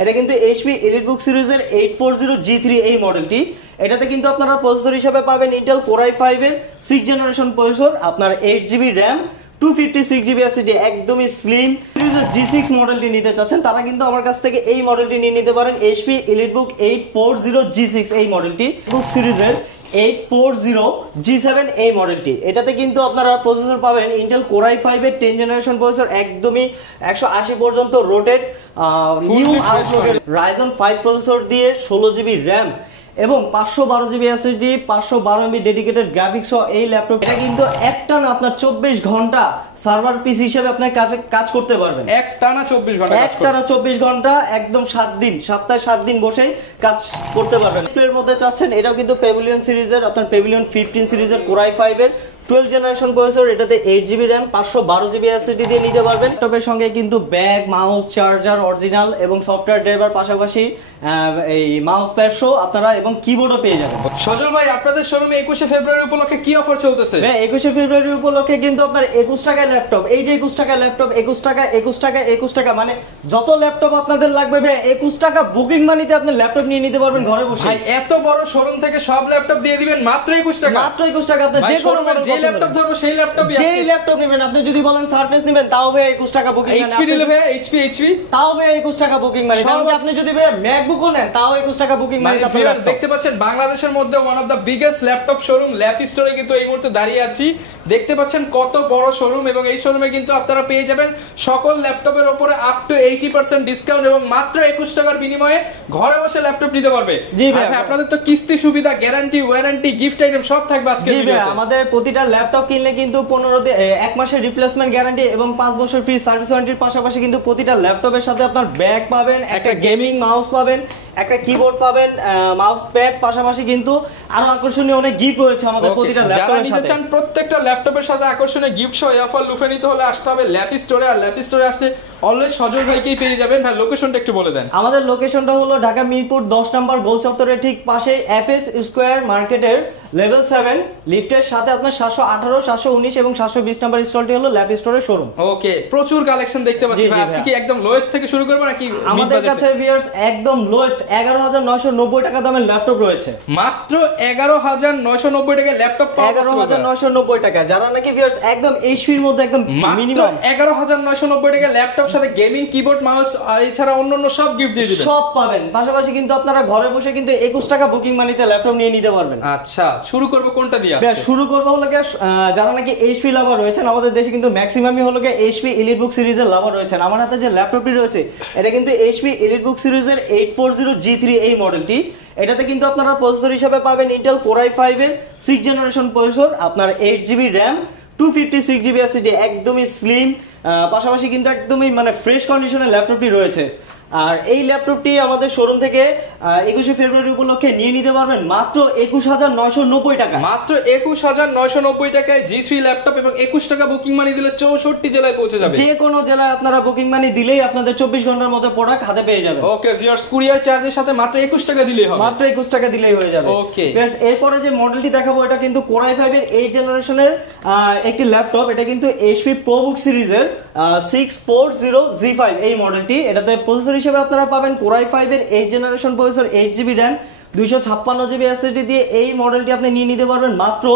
এটা কিন্তু HP EliteBook সিরিজের 840G3 এই মডেলটি। এটাতে কিন্তু আপনারা প্রসেসর হিসেবে পাবেন ইন্টেল কোর i5 এর 6th জেনারেশন প্রসেসর, আপনার 8GB RAM, 256GB SSD, একদমই স্লিম। G6 মডেলটি নিতে চাচ্ছেন তারা কিন্তু আমার কাছ থেকে এই মডেলটি নিয়ে নিতে পারেন, এইচপি এলিটবুক 840G6 এই মডেলটি। বুক সিরিজের 840G7 এই মডেলটি। এটাতে কিন্তু আপনারা প্রসেসর পাবেন ইন্টেল কোর i5 এর 10th জেনারেশন প্রসেসর, একদমই 180 পর্যন্ত রোটেট নিউ আউটলুকের Ryzen 5 প্রসেসর দিয়ে 16GB RAM এবং 512GB SSD, 512MB dedicated graphics সহ এই ল্যাপটপ। এটা কিন্তু একটানা আপনার 24 ঘন্টা সার্ভার পিসি হিসেবে আপনার কাজ করতে পারবেন। একটানা 24 ঘন্টা একদম 7 দিন, সপ্তাহে 7 দিন বসেই কাজ করতে পারবেন। ডিসপ্লের মধ্যে চাচ্ছেন, এটাও কিন্তু প্যাভিলিয়ন সিরিজের, আপনার প্যাভিলিয়ন 15 সিরিজের কোর i5 এর 12th জেনারেশন প্রসেসর। এটাতে 8GB RAM, 512GB SSD দিয়ে নিতে পারবেন। ল্যাপটপের সঙ্গে কিন্তু ব্যাগ, মাউস, চার্জার অরিজিনাল এবং সফটওয়্যার ড্রাইভার, পাশাপাশি এই মাউস প্যাড সহ আপনারা এবং কিবোর্ডও পেয়ে যাবেন। সজল ভাই, আপনাদের শোরুমে 21শে ফেব্রুয়ারি উপলক্ষে কি অফার চলতেছে? হ্যাঁ, 21শে ফেব্রুয়ারি উপলক্ষে কিন্তু আপনার 21 টাকায় ল্যাপটপ, এই যে 21 টাকা ল্যাপটপ, 21 টাকা মানে যত ল্যাপটপ আপনাদের লাগবে ভাই 21 টাকা বুকিং মানিতে আপনি ল্যাপটপ নিয়ে নিতে পারবেন ঘরে বসে। ভাই, এত বড় শোরুম থেকে সব ল্যাপটপ দিয়ে দিবেন মাত্র 21 টাকা। মাত্র 21 টাকা। আপনি যে কোনো মডেল, যে ল্যাপটপ ধরবো সেই ল্যাপটপই আছে। যেই ল্যাপটপ নেবেন, আপনি যদি বলেন সারফেস নেবেন তাও ভাই 21 টাকা বুকিং। এইচপি নিলে ভাই এইচপি তাও ভাই 21 টাকা বুকিং মানে। আপনি যদি ভাই ম্যাকবুকও নেন তাও 21 টাকা বুকিং মানে। আপনারা দেখতে পাচ্ছেন বাংলাদেশের মধ্যে one of the biggest laptop showroom Lap স্টোরে কিন্তু এই মুহূর্তে দাঁড়িয়ে আছি। দেখতে পাচ্ছেন কত বড় শোরুম, এবং এই শোরুমে কিন্তু আপনারা পেয়ে যাবেন সকল ল্যাপটপের উপরে আপ টু 80% ডিসকাউন্ট এবং মাত্র 21 টাকার বিনিময়ে ঘরে বসে ল্যাপটপ নিতে পারবে। জি ভাই, আপনাদের তো কিস্তি সুবিধা, গ্যারান্টি, ওয়ারেন্টি, গিফট আইটেম সব থাকবে আজকে ভিডিওতে। আমাদের প্রতিটা ল্যাপটপ কিনলে কিন্তু 1 মাসের রিপ্লেসমেন্ট গ্যারান্টি এবং 5 বছর ফ্রি সার্ভিস ওয়ারেন্টির পাশাপাশি কিন্তু প্রতিটা ল্যাপটপের সাথে আপনার ব্যাগ পাবেন, একটা গেমিং মাউস পাবেন, একটা কিবোর্ড পাবেন, মাউস প্যাড, পাশাপাশি কিন্তু আরো আকর্ষণীয় অনেক গিফট রয়েছে আমাদের প্রতিটা ল্যাপটপের সাথে। যারা নিতে চান প্রত্যেকটা ল্যাপটপের সাথে আকর্ষণীয় গিফট সহ এই অফার লুফে নিতে হলে আসতে হবে ল্যাপ স্টোরে। আর ল্যাপ স্টোরে আসলে অলওয়েজ সজল ভাইকেই পেয়ে যাবেন। ভাই, লোকেশনটা একটু বলে দেন। আমাদের লোকেশনটা হলো ঢাকা মিরপুর 10 নম্বর গোল চত্বরের ঠিক পাশে এফএস স্কয়ার মার্কেটের লেভেল 7 লিফটের সাথে আপনার 718, 719 এবং 720 নম্বর স্টলটি হলো ল্যাপ স্টোরের শোরুম। ওকে, প্রচুর কালেকশন দেখতে পাচ্ছি ভাই। আজকে কি একদম লোয়েস্ট থেকে শুরু করব নাকি? আমাদের কাছে ভিউয়ার্স একদম লোয়েস্ট 11,990 টাকা দামের ল্যাপটপ রয়েছে। মাত্র 11,990 টাকায় ল্যাপটপ পাওয়া যাচ্ছে। 11,990 টাকা। যারা নাকি ভিউয়ার্স একদম এইচপি এর মধ্যে একদম মিনিমাম 11,990 টাকা ল্যাপটপ সাথে গেমিং কিবোর্ড, মাউস এছাড়া অন্যান্য সব গিফট দিয়ে দিবেন, সব পাবেন। পাশাপাশি কিন্তু আপনারা ঘরে বসে কিন্তু 21 টাকা বুকিং মানিতে ল্যাপটপ নিয়ে নিতে পারবেন। আচ্ছা, শুরু করব কোনটা দিয়ে? শুরু করব হলো যারা নাকি এইচপি লাভার রয়েছেন, আমাদের দেশে কিন্তু ম্যাক্সিমামই হলো এইচপি এলিটবুক সিরিজের লাভার রয়েছেন। আমার হাতে যে ল্যাপটপটি রয়েছে এটা কিন্তু এইচপি এলিটবুক সিরিজের 840G3 এই মডেলটি। এটাতে কিন্তু আপনারা প্রসেসর হিসেবে পাবেন ইন্টেল কোর i5 এর 6th জেনারেশন প্রসেসর, আপনার 8GB RAM, 256GB SSD, একদমই স্লিম। পাশাপাশি কিন্তু একদমই মানে ফ্রেশ কন্ডিশনের ল্যাপটপটি রয়েছে। আর এই ল্যাপটপটি আমাদের শোরুম থেকে 21শে ফেব্রুয়ারি উপলক্ষে নিয়ে নিতে পারবেন মাত্র 21,990 টাকা। মাত্র 21,990 টাকায় G3 ল্যাপটপ এবং 21 টাকা বুকিং মানি দিলে 64 জেলায় পৌঁছে যাবে। যে কোনো জেলায় আপনারা বুকিং মানি দিলেই আপনাদের 24 ঘন্টার মধ্যে প্রোডাক্ট হাতে পেয়ে যাবেন। ওকে ভিউয়ার্স, কুরিয়ার চার্জের সাথে মাত্র 21 টাকা দিলেই হবে। মাত্র 21 টাকা দিলেই হয়ে যাবে। ওকে ভিউয়ার্স, এরপরে যে মডেলটি দেখাবো এটা কিন্তু কোর i5 এর 8th জেনারেশনের একটি ল্যাপটপ। এটা কিন্তু এইচপি প্রোবুক সিরিজের 640G5 এই মডেলটি। এটাতে প্রসেসর হিসেবে আপনারা পাবেন কোর i5 এর 8th generation processor, 8GB RAM, 256GB SSD দিয়ে এই মডেলটি আপনি নিয়ে নিতে পারবেন মাত্র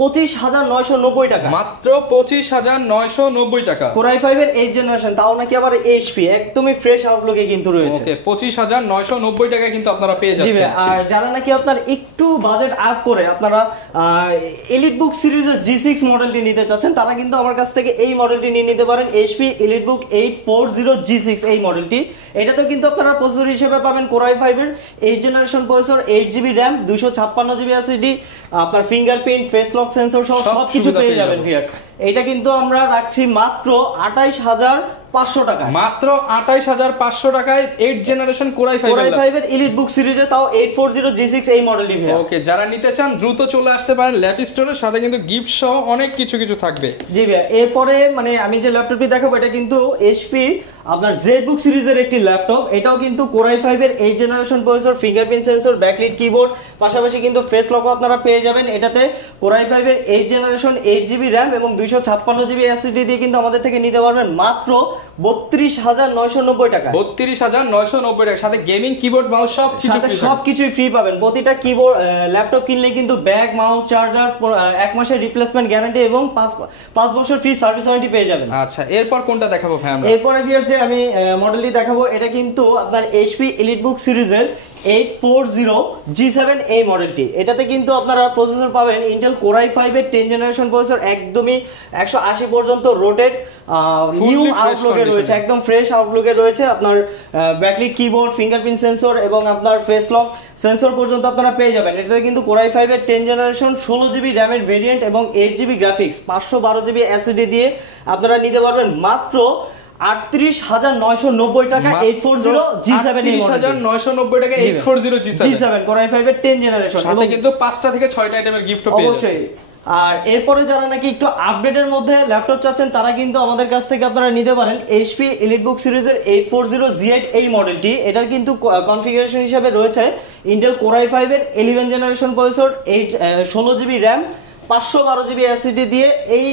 25,990 টাকা। মাত্র 25,990 টাকা। কোর i5 এর 8th জেনারেশন, তাও নাকি আবার এইচপি, একদমই ফ্রেশ আউটলুকে কিন্তু রয়েছে। ওকে, 25,990 টাকা কিন্তু আপনারা পেয়ে যাচ্ছেন। আর যারা নাকি আপনার একটু বাজেট আপ করে আপনারা এলিটবুক সিরিজের G6 মডেলটি নিতে চাচ্ছেন তারা কিন্তু আমার কাছ থেকে এই মডেলটি নিয়ে নিতে পারেন, এইচপি এলিটবুক 840G6 এই মডেলটি। এটাতেও কিন্তু আপনারা প্রসেসর হিসেবে পাবেন কোর i5 এর 8th generation processor, 8GB RAM, 256GB SSD, আপনার ফিঙ্গারপ্রিন্ট, ফেস লক সেন্সর সহ সবকিছু পেয়ে যাবেন ভিউয়ার। এটা কিন্তু আমরা রাখছি মাত্র 28,500 টাকা। মাত্র 28,500 টাকায় 8th জেনারেশন কোর i5 এর এলিটবুক সিরিজে, তাও 840G6 এই মডেলটি। ওকে, যারা নিতে চান দ্রুত চলে আসতে পারেন ল্যাপ স্টোরের সাথে, কিন্তু গিফট সহ অনেক কিছু থাকবে। জি ভাই, এরপরে মানে আমি যে ল্যাপটপটি দেখাবো এটা কিন্তু এইচপি আপনার জেডবুক সিরিজের একটি ল্যাপটপ, এটাও কিন্তু Core i5 এর 8 generation processor, fingerprint sensor, backlit keyboard, পাশাপাশি কিন্তু ফেস লকও আপনারা পেয়ে যাবেন। এটাতে Core i5 এর 8 জেনারেশন 8GB RAM এবং 256GB SSD দিয়ে কিন্তু আমাদের থেকে নিতে পারবেন মাত্র 32,990 টাকা। 32,990 টাকা, সাথে গেমিং কিবোর্ড মাউস সবকিছুই ফ্রি পাবেন। প্রতিটা কিবোর্ড ল্যাপটপ কিনলে কিন্তু ব্যাগ, মাউস, চার্জার, 1 মাসের রিপ্লেসমেন্ট গ্যারান্টি এবং 5 বছর ফ্রি সার্ভিস ওয়ারেন্টি পেয়ে যাবেন। আচ্ছা, এরপর কোনটা দেখাবো ভাই আমরা? এরপরে ভিউয়ার্স যে আমি মডেলটি দেখাবো, এটা কিন্তু আপনার HP EliteBook সিরিজের 840G7 এই মডেলটি। এটাতে কিন্তু আপনারা প্রসেসর পাবেন Intel Core i5 এর 10 জেনারেশন প্রসেসর, একদমই 180 পর্যন্ত রোটেট নিউ আউটলুকে রয়েছে, একদম ফ্রেশ আউটলুকে রয়েছে। আপনার ব্যাকলিট কিবোর্ড, ফিঙ্গারপ্রিন্ট সেন্সর এবং আপনার ফেস লক সেন্সর পর্যন্ত আপনারা পেয়ে যাবেন। এটাতে কিন্তু Core i5 এর 10 জেনারেশন 16GB RAM এর ভেরিয়েন্ট এবং 8GB গ্রাফিক্স, 512GB SSD দিয়ে আপনারা নিতে পারবেন মাত্র 38,990 টাকা। 840G7 38,990 টাকা 840G7 Core i5 এর 10 জেনারেশন, সাথে কিন্তু 5টা থেকে 6টা আইটেমের গিফট পেয়ে যাবেন অবশ্যই। আর এরপরে যারা নাকি একটু আপডেটের মধ্যে ল্যাপটপ চাচ্ছেন, তারা কিন্তু আমাদের কাছ থেকে আপনারা নিতে পারেন HP EliteBook সিরিজের 840Z এই মডেলটি। এটা কিন্তু কনফিগারেশন হিসেবে রয়েছে Intel Core i5 এর 11 generation processor, 16GB RAM, 512GB SSD দিয়ে এই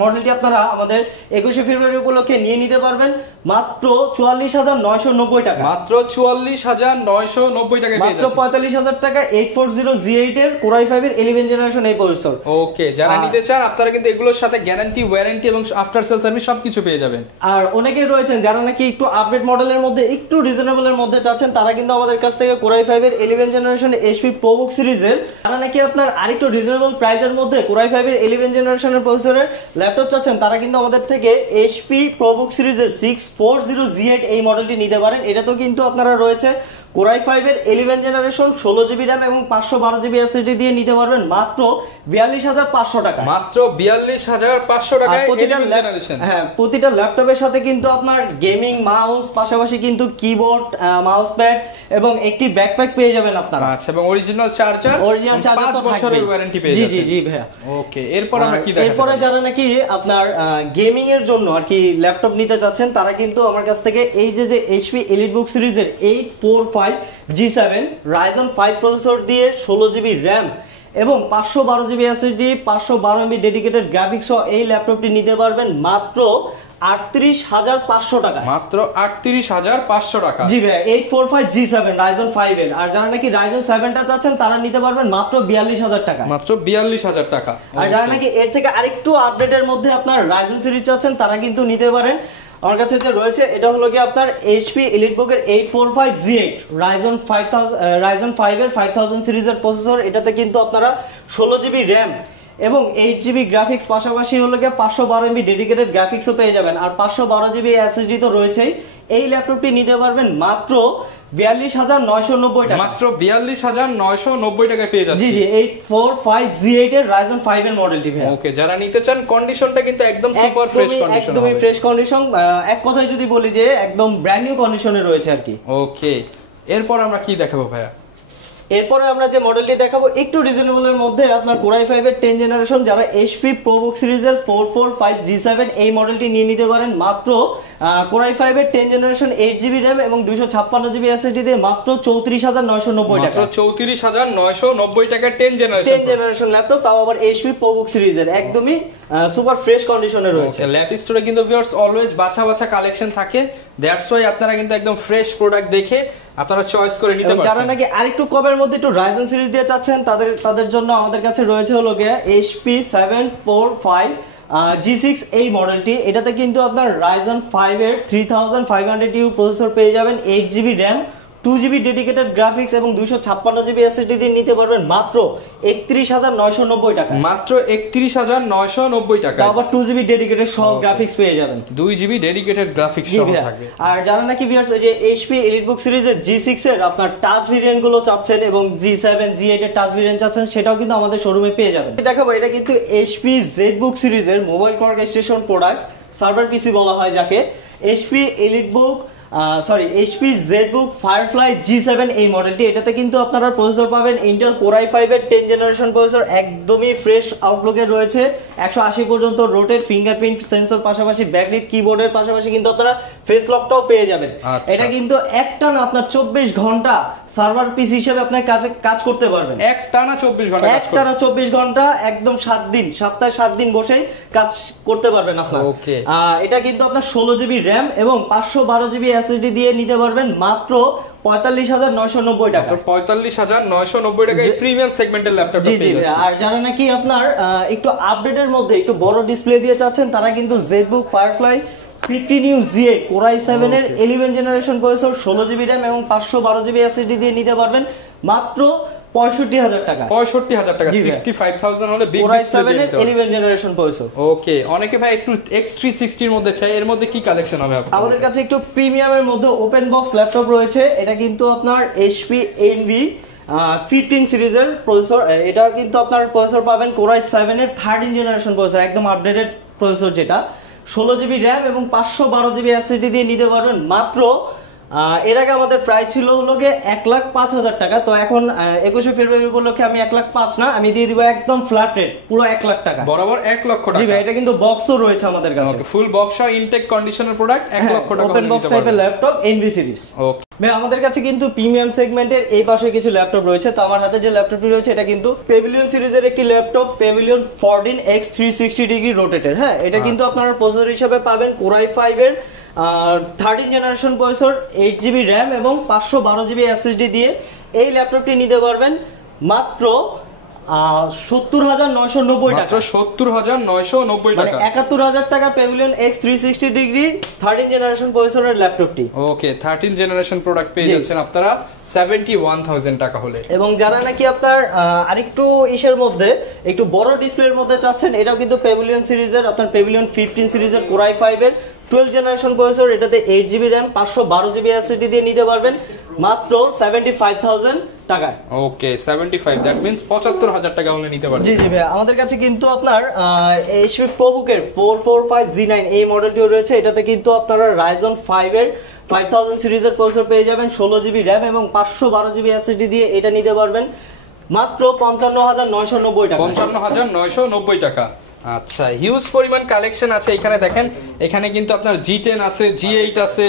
মডেলটি আপনারা আমাদের 21শে ফেব্রুয়ারি উপলক্ষে নিয়ে নিতে পারবেন মাত্র 44,990 টাকা। মাত্র 44,990 টাকা পেয়ে যাচ্ছেন। মাত্র 45,000 টাকা 840Z এর Core i5 এর 11 জেনারেশন এই প্রসেসর। ওকে, যারা নিতে চান আপনারা কিন্তু এগুলোর সাথে গ্যারান্টি, ওয়ারেন্টি এবং আফটার সেল সার্ভিস সবকিছু পেয়ে যাবেন। আর অনেকেই রয়েছেন যারা নাকি একটু আপডেট মডেলের মধ্যে, একটু রিজনেবলের মধ্যে চাচ্ছেন, তারা কিন্তু আমাদের কাছ থেকে Core i5 এর 11 জেনারেশন HP ProBook সিরিজের, তারা নাকি আপনার আরেকটু রিজনেবল প্রাইসের মধ্যে Core i5 এর 11 জেনারেশনের প্রসেসরের ল্যাপটপ চাচ্ছেন, তারা কিন্তু আমাদের থেকে HP ProBook সিরিজের 640Z এই মডেলটি নিতে পারেন। এটা তো কিন্তু আপনারা রয়েছে Core i5 এর 11 জেনারেশন 16GB RAM এবং 512GB SSD দিয়ে নিতে পারবেন মাত্র 42,500 টাকা। মাত্র 42,500 টাকায় প্রতিটা ল্যাপটপের সাথে কিন্তু আপনার গেমিং মাউস, পাশাপাশি কিন্তু কিবোর্ড, মাউস প্যাড এবং একটি ব্যাকপ্যাক পেয়ে যাবেন আপনারা। আচ্ছা, এবং অরিজিনাল চার্জার, 5 বছরের ওয়ারেন্টি পেয়ে যাচ্ছেন। জি ভাইয়া। ওকে, এরপর আমরা কি দেখাবো? এরপরে যারা নাকি আপনার গেমিং এর জন্য আর কি ল্যাপটপ নিতে চাচ্ছেন, তারা কিন্তু আমার কাছ থেকে এই যে HP EliteBook সিরিজের 845G7 Ryzen 5 প্রসেসর দিয়ে 16GB RAM এবং 512GB SSD, 512MB dedicated graphics সহ এই ল্যাপটপটি নিতে পারবেন মাত্র 38,500 টাকা। মাত্র 38,500 টাকা। জি ভাই, 845G7 Ryzen 5 এর। আর যারা নাকি Ryzen 7টা চাচ্ছেন, তারা নিতে পারবেন মাত্র 42,000 টাকা। মাত্র 42,000 টাকা। আর যারা নাকি এর থেকে আরেকটু আপডেটের মধ্যে আপনার Ryzen সিরিজ চাচ্ছেন, তারা কিন্তু নিতে পারেন। আমার কাছে যে রয়েছে এটা হলো কি আপনার HP EliteBook এর 845Z8 Ryzen 5 এর 5000 সিরিজের প্রসেসর। এটাতে কিন্তু আপনারা 16GB RAM এবং 8GB গ্রাফিক্স, পাশাপাশি হলো কি 512MB ডেডিকেটেড গ্রাফিক্সও পেয়ে যাবেন। আর 512GB SSD তো রয়েছেই। এই ল্যাপটপটি নিতে পারবেন মাত্র 42,990 টাকা। মাত্র 42,990 টাকা পেয়ে যাচ্ছেন। জি 845Z8 এর Ryzen 5 এর মডেলটি ভাই। ওকে, যারা নিতে চান, কন্ডিশনটা কিন্তু একদম সুপার ফ্রেশ কন্ডিশন, একদমই ফ্রেশ কন্ডিশন। এক কথায় যদি বলি যে একদম ব্র্যান্ড নিউ কন্ডিশনে রয়েছে আর কি। ওকে, এরপর আমরা কি দেখাবো ভাইয়া? এরপরে আমরা যে মডেলটি দেখাবো একটু রিজনেবলের মধ্যে, আপনার Core i5 এর 10 জেনারেশন, যারা HP ProBook সিরিজের 445G7 এই মডেলটি নিয়ে নিতে পারেন মাত্র Core i5 এর 10 জেনারেশন 8GB RAM এবং 256GB SSD দিয়ে মাত্র 34,990 টাকা। মাত্র 34,990 টাকা 10 জেনারেশন ল্যাপটপ, তাও আবার HP ProBook সিরিজের, একদমই সুপার ফ্রেশ কন্ডিশনে রয়েছে। ল্যাপ স্টোরে কিন্তু ভিউয়ার্স অলওয়েজ বাছা কালেকশন থাকে, দ্যাটস ওয়াই আপনারা কিন্তু একদম ফ্রেশ প্রোডাক্ট দেখে আপনারা চয়েস করে নিতে পারছেন। যারা নাকি আরেকটু কমের মধ্যে একটু Ryzen সিরিজ দিয়ে চাচ্ছেন, তাদের জন্য আমাদের কাছে রয়েছে হলো গিয়ে HP 745G6 এই মডেলটি। এটাতে কিন্তু আপনার Ryzen 5 এর 3500U প্রসেসর পেয়ে যাবেন, 8GB RAM, 2GB dedicated graphics এবং 256GB SSD দিয়ে নিতে পারবেন মাত্র 31,990 টাকা। মাত্র 31,990 টাকা। আবার 2GB ডেডিকেটেড সহ গ্রাফিক্স পেয়ে যাবেন, 2GB ডেডিকেটেড গ্রাফিক্স সহ থাকবে। আর যারা নাকি ভিউয়ার্স এই যে HP EliteBook সিরিজের G6 এর আপনার টাচ ভেরিয়েন্ট গুলো চাচ্ছেন এবং G7 G8 এর টাচ ভেরিয়েন্ট চাচ্ছেন, সেটাও কিন্তু আমাদের শোরুমে পেয়ে যাবেন। দেখাবো এটা কিন্তু HP ZBook সিরিজের মোবাইল ওয়ার্কস্টেশন প্রোডাক্ট, সার্ভার পিসি বলা হয় যাকে। HP EliteBook sorry HP Jetbook firefly G7 এই মডেলটি, এটাতে কিন্তু আপনারা প্রসেসর পাবেন ইন্টেল Core i5 এর 10 জেনারেশন প্রসেসর, একদমই ফ্রেশ আউটলুকের রয়েছে, 180 পর্যন্ত রোটেট ফিঙ্গারপ্রিন্ট সেন্সর, পাশাপাশি ব্যাকলিট কিবোর্ডের পাশাপাশি কিন্তু আপনারা ফেস লকটাও পেয়ে যাবেন। এটা কিন্তু একটানা আপনার 24 ঘন্টা সার্ভার পিসি হিসেবে আপনার কাছে কাজ করতে পারবেন, একটানা 24 ঘন্টা কাজ করতে, একটানা 24 ঘন্টা একদম 7 দিন, সপ্তাহে 7 দিন বসেই কাজ করতে পারবেন আপনার। এটা কিন্তু আপনার 16 জিবি র্যাম এবং 512 জিবি এসএসডি দিয়ে নিতে পারবেন মাত্র 45,990 টাকা। 45,990 টাকা এই প্রিমিয়াম সেগমেন্টের ল্যাপটপটা পেয়ে যাচ্ছেন। আর যারা নাকি আপনার একটু আপডেটের মধ্যে একটু বড় ডিসপ্লে দিয়ে চাচ্ছেন, তারা কিন্তু Jetbook firefly 50U Core i7 এর 11 জেনারেশন প্রসেসর, 16 জিবি র্যাম এবং 512 জিবি এসএসডি দিয়ে নিতে পারবেন মাত্র 65,000 টাকা। 65,000 টাকা, 65,000 হলে বিগ ডিসপ্লে দিয়ে নিতে 11 জেনারেশন প্রসেসর। ওকে, অনেকে ভাই একটু X360 এর মধ্যে চাই, এর মধ্যে কি কালেকশন হবে আপনাদের? আমাদের কাছে একটু প্রিমিয়ামের মধ্যে ওপেন বক্স ল্যাপটপ রয়েছে। এটা কিন্তু আপনার HP Envy 15 সিরিজের প্রসেসর, এটা কিন্তু আপনার প্রসেসর পাবেন Core i7 এর 13 জেনারেশন প্রসেসর, একদম আপডেটেড প্রসেসর, যেটা 16 জিবি র্যাম এবং 512 জিবি এসএসডি দিয়ে নিতে পারবেন মাত্র, এর আগে আমাদের প্রাইস ছিল হলো 1,05,000 টাকা, তো এখন 21শে ফেব্রুয়ারি উপলক্ষে আমি 1,05,000 না, আমি দিয়ে দিব একদম ফ্ল্যাট রেট পুরো 1 লাখ টাকা, বরাবর 1 লক্ষ টাকা। জি ভাই, এটা কিন্তু বক্সও রয়েছে আমাদের কাছে, ফুল বক্স আর ইনটেক কন্ডিশনের প্রোডাক্ট 1 লক্ষ টাকা ওপেন বক্স টাইপের ল্যাপটপ Envy সিরিজ। ওকে ভাই, আমাদের কাছে কিন্তু প্রিমিয়াম সেগমেন্টের এই পাশে কিছু ল্যাপটপ রয়েছে। তো আমার হাতে যে ল্যাপটপটি রয়েছে এটা কিন্তু পেভিলিয়ন সিরিজের একটি ল্যাপটপ, পেভিলিয়ন 14X 360 ডিগ্রি রোটেটের। হ্যাঁ, এটা কিন্তু আপনারা প্রসেসর হিসেবে পাবেন Core i5 এর 13 জেনারেশন প্রসেসর, 8 জিবি র্যাম এবং 512 জিবি এসএসডি দিয়ে এই ল্যাপটপটি নিতে পারবেন মাত্র 70,990 টাকা। 70,990 টাকা, 71,000 টাকা পেভিলিয়ন X 360 ডিগ্রি 13 জেনারেশন প্রসেসরের ল্যাপটপটি। ওকে, 13 জেনারেশন প্রোডাক্ট পেয়ে যাচ্ছেন আপনারা 71,000 টাকা হলে। এবং যারা নাকি আপনার আরেকটু ইসের মধ্যে একটু বড় ডিসপ্লের মধ্যে চাচ্ছেন, এটাও কিন্তু পেভিলিয়ন সিরিজের, আপনার পেভিলিয়ন 15 সিরিজের Core i5 এর 12 জেনারেশন প্রসেসর, এটাতে 8 জিবি র্যাম 512 জিবি এসএসডি দিয়ে নিতে পারবেন মাত্র 75,000 টাকায়। ওকে, 75, দ্যাট মিন্স 75,000 টাকা হলে নিতে পারবেন। জি জি ভাই, আমাদের কাছে কিন্তু আপনার HP ProBook এর 445G9 এই মডেলটিও রয়েছে। এটাতে কিন্তু আপনারা Ryzen 5 এর 5000 সিরিজের প্রসেসর পেয়ে যাবেন, 16 জিবি র্যাম এবং 512 জিবি এসএসডি দিয়ে এটা নিতে পারবেন মাত্র 55,990 টাকা। 55,990 টাকা। আচ্ছা, হিউজ পরিমাণ কালেকশন আছে এখানে, দেখেন এখানে কিন্তু আপনার G10 আছে, G8 আছে,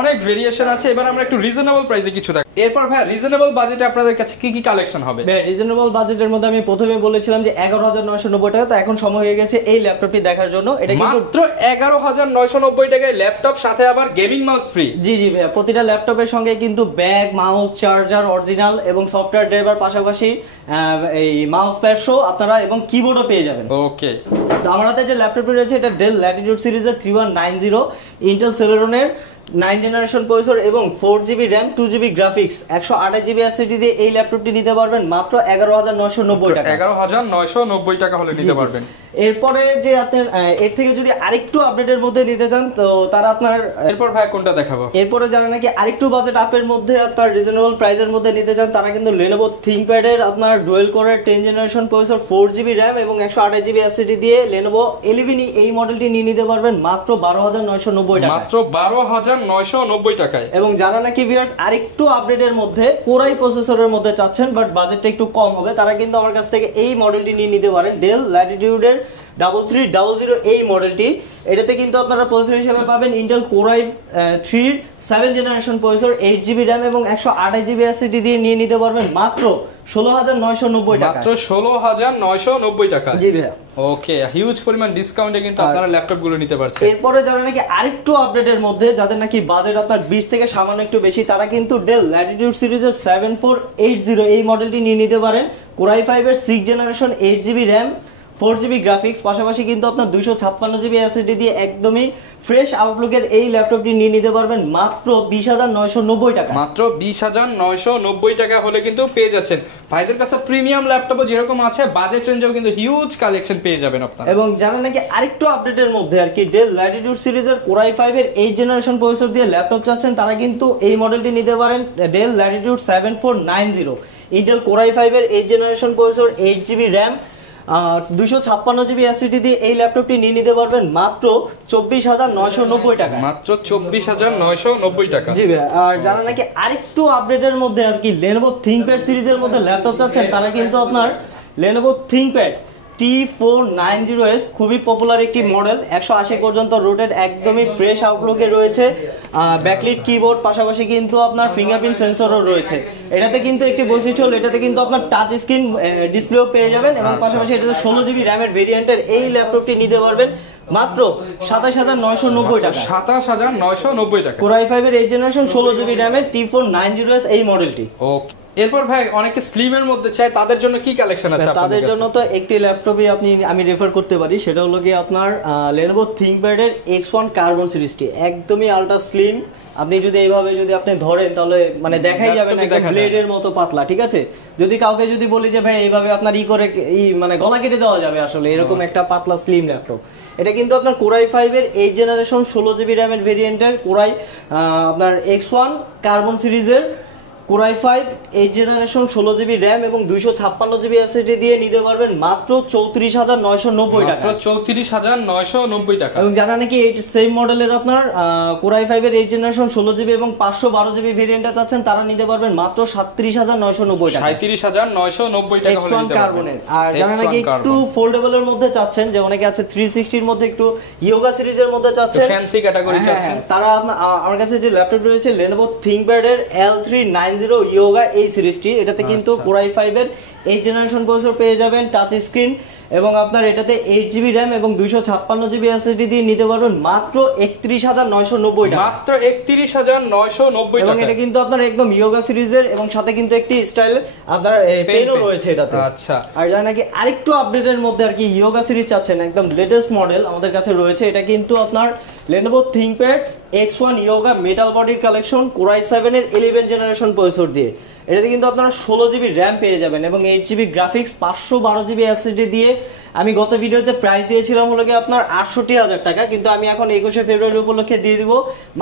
অনেক ভেরিয়েশন আছে। এবার আমরা একটু রিজনেবল প্রাইসে কিছু দেখ। এরপর ভাই, রিজনেবল বাজেটে আপনাদের কাছে কি কি কালেকশন হবে? ভাই, রিজনেবল বাজেটের মধ্যে আমি প্রথমে বলেছিলাম যে 11,990 টাকা, তো এখন সময় হয়ে গেছে এই ল্যাপটপটি দেখার জন্য। এটা কিন্তু মাত্র 11,990 টাকায় ল্যাপটপ, সাথে আবার গেমিং মাউস ফ্রি। জি জি ভাই, প্রতিটা ল্যাপটপের সঙ্গে কিন্তু ব্যাগ, মাউস, চার্জার অরিজিনাল এবং সফটওয়্যার ড্রাইভার, পাশাপাশি এই মাউস প্যাড সহ আপনারা এবং কিবোর্ডও পেয়ে যাবেন। ওকে, তো আমার হাতে যে ল্যাপটপটি রয়েছে এটা ডেল ল্যাটিটিউড সিরিজের 3190 ইন্টেল সেলেরনের 9 জেনারেশন প্রসেসর এবং 4 GB RAM 2 GB graphics 128 GB SSD দিয়ে এই ল্যাপটপটি নিতে পারবেন মাত্র 11,990 টাকা। 11,990 টাকা হলে নিতে পারবেন। এরপরে যে আপনার এর থেকে যদি আরেকটু আপডেটের মধ্যে নিতে চান, তো তারা আপনার এরপর ভাই কোনটা দেখাবো? এরপরে যারা নাকি আরেকটু বাজেট আপের মধ্যে আপনার রিজনেবল প্রাইসের মধ্যে নিতে চান, তারা কিন্তু Lenovo ThinkPad এর আপনার ডুয়েল কোরের 10 জেনারেশন প্রসেসর, 4 জিবি র্যাম এবং 128 জিবি এসএসডি দিয়ে Lenovo 11E এই মডেলটি নিয়ে নিতে পারবেন মাত্র 12,990 টাকা। মাত্র 12,990 টাকায়। এবং যারা নাকি ভিউয়ার্স আরেকটু আপডেটের মধ্যে Core i প্রসেসরের মধ্যে চাচ্ছেন বাট বাজেটটা একটু কম হবে, তারা কিন্তু আমার কাছ থেকে এই মডেলটি নিয়ে নিতে পারেন, ডেল ল্যাটিটিউড এর 3300 এই মডেলটি। এটাতে কিন্তু আপনারা প্রসেসর হিসেবে পাবেন Intel Core i3 7 generation processor, 8 GB RAM এবং 128 জিবি এসএসডি দিয়ে নিয়ে নিতে পারবেন মাত্র 16,990 টাকা। মাত্র 16,990 টাকা। জি ভাইয়া। ওকে, হিউজ পরিমাণ ডিসকাউন্টে কিন্তু আপনারা ল্যাপটপ গুলো নিতে পারছেন। এরপরে যারা নাকি আরেকটু আপডেটের মধ্যে, যাদের নাকি বাজেট আপনার 20 থেকে সামান্য একটু বেশি, তারা কিন্তু ডেল ল্যাটিটিউড সিরিজের 7480 এই মডেলটি নিয়ে নিতে পারেন। Core i5 এর 6 generation, 8 GB RAM, 4 GB graphics, পাশাপাশি কিন্তু আপনার 256 জিবি এসএসডি দিয়ে একদমই ফ্রেশ আউটলুকের এই ল্যাপটপটি নিয়ে নিতে পারবেন মাত্র 20,990 টাকা। মাত্র 20,990 টাকা হলে কিন্তু পেয়ে যাচ্ছেন। ভাইদের কাছে প্রিমিয়াম ল্যাপটপও যেরকম আছে, বাজেট রেঞ্জেও কিন্তু হিউজ কালেকশন পেয়ে যাবেন আপনারা। এবং যারা নাকি আরেকটু আপডেটের মধ্যে আর কি ডেল ল্যাটিটিউড সিরিজের Core i5 এর 8 জেনারেশন প্রসেসর দিয়ে ল্যাপটপ চাচ্ছেন, তারা কিন্তু এই মডেলটি নিতে পারেন, del Latitude 7490 Intel Core i5 এর 8 generation processor, 8 GB RAM, 256 GB SSD দিয়ে এই ল্যাপটপটি নিয়ে নিতে পারবেন মাত্র 24,990 টাকা। মাত্র 24,990 টাকা। জি ভাই, আর যারা নাকি আরেকটু আপডেটের মধ্যে আর কি Lenovo ThinkPad সিরিজের মধ্যে ল্যাপটপ চাচ্ছেন, তারা কিন্তু আপনার Lenovo ThinkPad T490S খুবই পপুলার একটি মডেল, 180 পর্যন্ত রোটেট, একদমই ফ্রেশ আউটলুকে রয়েছে, ব্যাকলিট কিবোর্ড, পাশাপাশি কিন্তু আপনার ফিঙ্গারপ্রিন্ট সেন্সরও রয়েছে। এটাতে কিন্তু একটি বৈশিষ্ট্য হল এটাতে কিন্তু আপনার টাচ স্ক্রিন ডিসপ্লেও পেয়ে যাবেন, এবং পাশাপাশি এটাতে 16 জিবি র্যামের ভেরিয়েন্টের এই ল্যাপটপটি নিতে পারবেন মাত্র 27,990 টাকা। 27,990 টাকা। Core i5 এর 8 জেনারেশন 16 জিবি র্যামের T490S এই মডেলটি। ওকে, এরপর ভাই অনেকে স্লিমের মধ্যে চায়, তাদের জন্য কি কালেকশন আছে? তাদের জন্য তো একটি ল্যাপটপই আমি রেফার করতে পারি, সেটা হলো কি আপনার Lenovo ThinkPad এর X1 কার্বন সিরিজটি, একদমই আলট্রা স্লিম। আপনি যদি এইভাবে যদি আপনি ধরেন তাহলে মানে দেখাই যাবে না, একদম ব্লেডের মতো পাতলা, ঠিক আছে। যদি কাউকে যদি বলি যে ভাই এইভাবে আপনার করে মানে গলা কেটে দেওয়া যাবে, আসলে এরকম একটা পাতলা স্লিম ল্যাপটপ। এটা কিন্তু আপনার Core i5 এর 8 জেনারেশন 16 জিবি র্যামের ভেরিয়েন্টের আপনার X1 কার্বন সিরিজের Core i5 8 generation 16 GB RAM এবং 256 জিবি এসএসডি দিয়ে নিতে পারবেন মাত্র 34,990 টাকা। মাত্র 34,990 টাকা। এবং যারা নাকি এই সেম মডেলের আপনার Core i5 এর 8 জেনারেশন 16 জিবি এবং 512 জিবি ভেরিয়েন্টটা চাচ্ছেন, তারা নিতে পারবেন মাত্র 37,990 টাকা। 37,990 টাকা হলে নিতে পারবেন। আর যারা নাকি একটু ফোল্ডেবল এর মধ্যে চাচ্ছেন, যে অনেকে আছে 360 এর মধ্যে একটু ইয়োগা সিরিজের মধ্যে চাচ্ছেন, ফ্যান্সি ক্যাটাগরি চাচ্ছেন, তারা আমার কাছে যে ল্যাপটপ রয়েছে Lenovo ThinkPad এর L390 ইয়োগা এই সিরিজটি, এটাতে কিন্তু Core i5 এর 8 জেনারেশন প্রসেসর পেয়ে যাবেন, টাচ স্ক্রিন, এবং আপনার এটাতে 8 জিবি র্যাম এবং 256 জিবি এসএসডি দিয়ে নিতে পারবেন মাত্র 31,990 টাকা। মাত্র 31,990 টাকা। এবং এটা কিন্তু আপনার একদম ইয়োগা সিরিজের, এবং সাথে কিন্তু একটি স্টাইল আপনার পেনও রয়েছে এটাতে। আচ্ছা, আর যারা নাকি আরেকটু আপডেটের মধ্যে আর কি ইয়োগা সিরিজ চাচ্ছেন, একদম লেটেস্ট মডেল আমাদের কাছে রয়েছে, এটা কিন্তু আপনার Lenovo ThinkPad X1 yoga metal বডির কালেকশন Core i7 এর 11 জেনারেশন প্রসেসর দিয়ে। এটাতে কিন্তু আপনারা 16 জিবি র্যাম পেয়ে যাবেন এবং 8 জিবি গ্রাফিক্স, 512 জিবি এসএসডি দিয়ে। আমি গত ভিডিওতে প্রাইস দিয়েছিলাম হলো কি আপনার 68,000 টাকা, কিন্তু আমি এখন 21শে ফেব্রুয়ারি উপলক্ষে দিয়ে দিব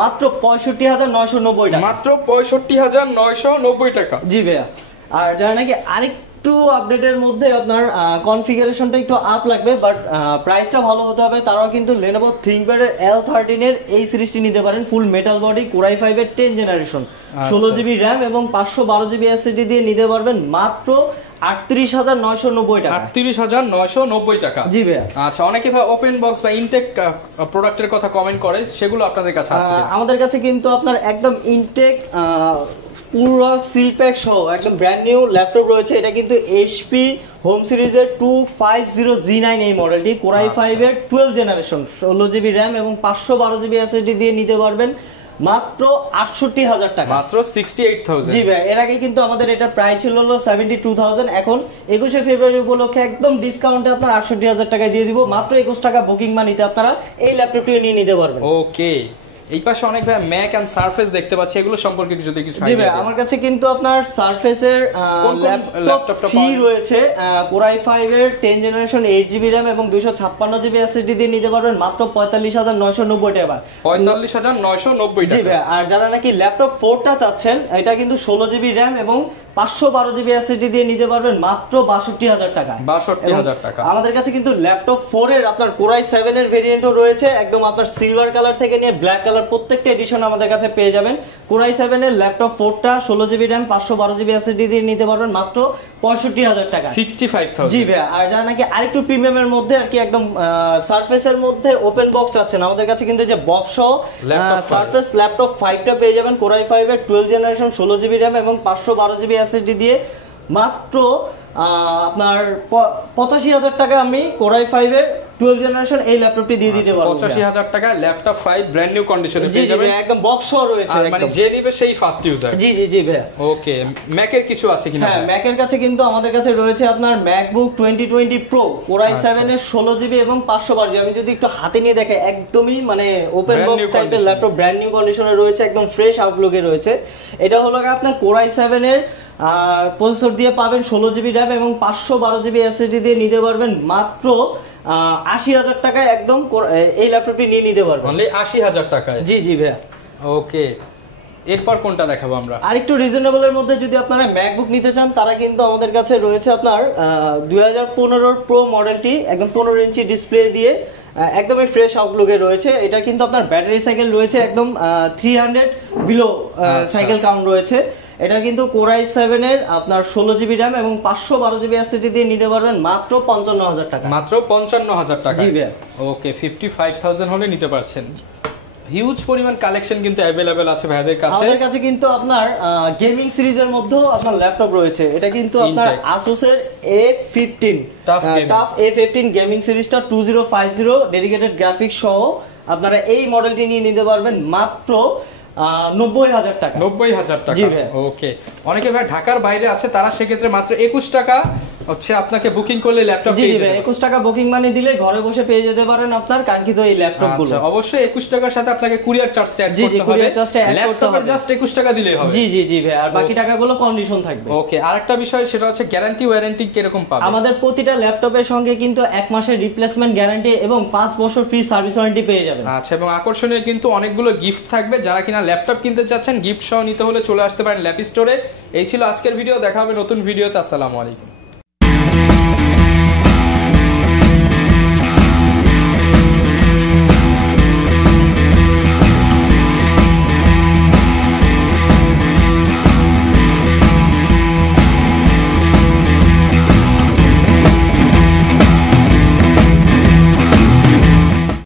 মাত্র 65,990 টাকা। মাত্র 65,990 টাকা। জি ভাইয়া। আর যারা নাকি আরেকটু আপডেটের মধ্যে আপনার কনফিগারেশনটা একটু আপ লাগবে, বাট প্রাইসটা ভালো হতে হবে, তারাও কিন্তু Lenovo ThinkPad এর L13 এর এই সিরিজটি নিতে পারেন, ফুল মেটাল বডি, Core i5 এর 10 জেনারেশন 16 জিবি র্যাম এবং 512 জিবি এসএসডি দিয়ে নিতে পারবেন মাত্র 38,990 টাকা। 38,990 টাকা। জি ভাইয়া। আচ্ছা, অনেকে ভাই ওপেন বক্স বা ইনটেক প্রোডাক্টের কথা কমেন্ট করে, সেগুলো আপনাদের কাছে আছে? আমাদের কাছে কিন্তু আপনার একদম ইনটেক পুরো সিল প্যাক সহ একদম ব্র্যান্ড নিউ ল্যাপটপ রয়েছে। এটা কিন্তু HP হোম সিরিজের 250G9 এই মডেলটি, Core i5 এর 12 জেনারেশন 16 জিবি র্যাম এবং 512 জিবি এসএসডি দিয়ে নিতে পারবেন মাত্র 68,000 টাকা। মাত্র 68,000। জি ভাই, এর আগে কিন্তু আমাদের এটা প্রাইস ছিল 72,000, এখন 21শে ফেব্রুয়ারি উপলক্ষে একদম ডিসকাউন্টে আপনার 68,000 টাকায় দিয়ে দিব। মাত্র 21 টাকা বুকিং মানিতে আপনারা এই ল্যাপটপটি নিয়ে নিতে পারবেন। ওকে, এই পাশে অনেক ভাই ম্যাক এন্ড সারফেস দেখতে পাচ্ছি, এগুলো সম্পর্কে যদি কিছু জি ভাই, আমার কাছে কিন্তু আপনার সারফেসের ল্যাপটপ ফ্রি রয়েছে। Core i5 এর 10 জেনারেশন 8 জিবি র্যাম এবং 256 জিবি এসএসডি দিয়ে নিতে পারবেন মাত্র 45,990 টাকা। 45,990 টাকা। জি ভাই, আর যারা নাকি ল্যাপটপ 4টা চাচ্ছেন, এটা কিন্তু 16 জিবি র্যাম এবং 512 জিবি এসএসডি দিয়ে নিতে পারবেন মাত্র 62,000 টাকা। 62,000 টাকা। আমাদের কাছে কিন্তু ল্যাপটপ 4 এর আপনার Core i7 এর ভেরিয়েন্টও রয়েছে, একদম আপনার সিলভার কালার থেকে নিয়ে ব্ল্যাক কালার প্রত্যেকটা এডিশন আমাদের কাছে পেয়ে যাবেন। Core i7 এর ল্যাপটপ 4টা 16 জিবি র্যাম 512 জিবি এসএসডি দিয়ে নিতে পারবেন মাত্র 65,000 টাকা। 65,000। জি ভাই, আর যারা নাকি আরেকটু প্রিমিয়ামের মধ্যে আর কি একদম সারফেসের মধ্যে ওপেন বক্স আছেন, আমাদের কাছে কিন্তু যে বক্স সহ সারফেস ল্যাপটপ 5টা পেয়ে যাবেন Core i5 এর 12 জেনারেশন 16 জিবি র্যাম এবং 512 জিবি এসএসডি দিয়ে মাত্র আপনার 85,000 টাকা আমি Core i5 এর 12 জেনারেশন এই ল্যাপটপটি দিয়ে দিতে পারবো। 85,000 টাকা ল্যাপটপ 5 ব্র্যান্ড নিউ কন্ডিশনে পেয়ে যাবেন। একদম বক্স সহ রয়েছে, মানে যে নিবে সেই ফার্স্ট ইউজার। জি জি জি ভাই। ওকে, ম্যাকের কিছু আছে কিনা? হ্যাঁ, ম্যাকের কাছে কিন্তু আমাদের কাছে রয়েছে আপনার MacBook 2020 Pro Core i7 এর 16 জিবি এবং 512 জিবি। আমি যদি একটু হাতে নিয়ে দেখাই, একদমই মানে ওপেন বক্স টাইপের ল্যাপটপ, ব্র্যান্ড নিউ কন্ডিশনে রয়েছে, একদম ফ্রেশ আউটলুকে রয়েছে। এটা হলো আপনার Core i7 এর প্রসেসর দিয়ে পাবেন 16 জিবি র্যাম এবং 512 জিবি এসএসডি দিয়ে নিতে পারবেন মাত্র 80,000 টাকায় একদম এই ল্যাপটপটি নিয়ে নিতে পারবেন। অনলি 80,000 টাকায়? জি জি ভাইয়া। ওকে, এরপর কোনটা দেখাবো আমরা? আরেকটু রিজনেবলের মধ্যে যদি আপনারা ম্যাকবুক নিতে চান, তারা কিন্তু আমাদের কাছে রয়েছে আপনার 2015 প্রো মডেলটি, একদম 15 ইঞ্চি ডিসপ্লে দিয়ে একদমই ফ্রেশ আউটলুকে রয়েছে। এটা কিন্তু আপনার ব্যাটারি সাইকেল রয়েছে একদম 300 বিলো সাইকেল কাউন্ট রয়েছে। এটা কিন্তু Core i7 এর আপনার 16 জিবি র্যাম এবং 512 জিবি এসএসডি দিয়ে নিতে পারবেন মাত্র 55,000 টাকা। মাত্র 55,000 টাকা। জি ভাই। ওকে, 55,000 হলে নিতে পারছেন। হিউজ পরিমাণ কালেকশন কিন্তু अवेलेबल আছে ভাইদের কাছে। আমাদের কাছে কিন্তু আপনার গেমিং সিরিজের মধ্যেও আপনার ল্যাপটপ রয়েছে। এটা কিন্তু আপনার Asus এর A15 টাফ A15 গেমিং সিরিজটা 2050 ডেডিকেটেড গ্রাফিক্স সহ আপনারা এই মডেলটি নিয়ে নিতে পারবেন মাত্র 90,000 টাকা। 90,000 টাকা। ওকে, অনেকে ভাই ঢাকার বাইরে আছে, তারা সেক্ষেত্রে মাত্র 21 টাকা হচ্ছে আপনাকে বুকিং করলে ল্যাপটপ পেয়ে যাবেন। 21 টাকা বুকিং মানি দিলে ঘরে বসে পেয়ে যেতে পারেন আপনার কাঙ্ক্ষিত এই ল্যাপটপগুলো। আচ্ছা, অবশ্যই 21 টাকার সাথে আপনাকে কুরিয়ার চার্জটা অ্যাড করতে হবে। ল্যাপটপের জাস্ট 21 টাকা দিলেই হবে। জি ভাই, আর বাকি টাকাগুলো কন্ডিশন থাকবে। ওকে, আরেকটা বিষয় সেটা হচ্ছে গ্যারান্টি ওয়ারেন্টি কিরকম পাবে? আমাদের প্রতিটা ল্যাপটপের সঙ্গে কিন্তু 1 মাসের রিপ্লেসমেন্ট গ্যারান্টি এবং 5 বছর ফ্রি সার্ভিস ওয়ারেন্টি পেয়ে যাবেন। আচ্ছা, এবং আকর্ষণীয় কিন্তু অনেকগুলো গিফট থাকবে। যারা কিনা ল্যাপটপ কিনতে চাচ্ছেন, গিফট সহ নিতে হলে চলে আসতে পারেন ল্যাপ স্টোরে। এই ছিল আজকের ভিডিও, দেখা হবে নতুন ভিডিওতে। আসসালামু আলাইকুম।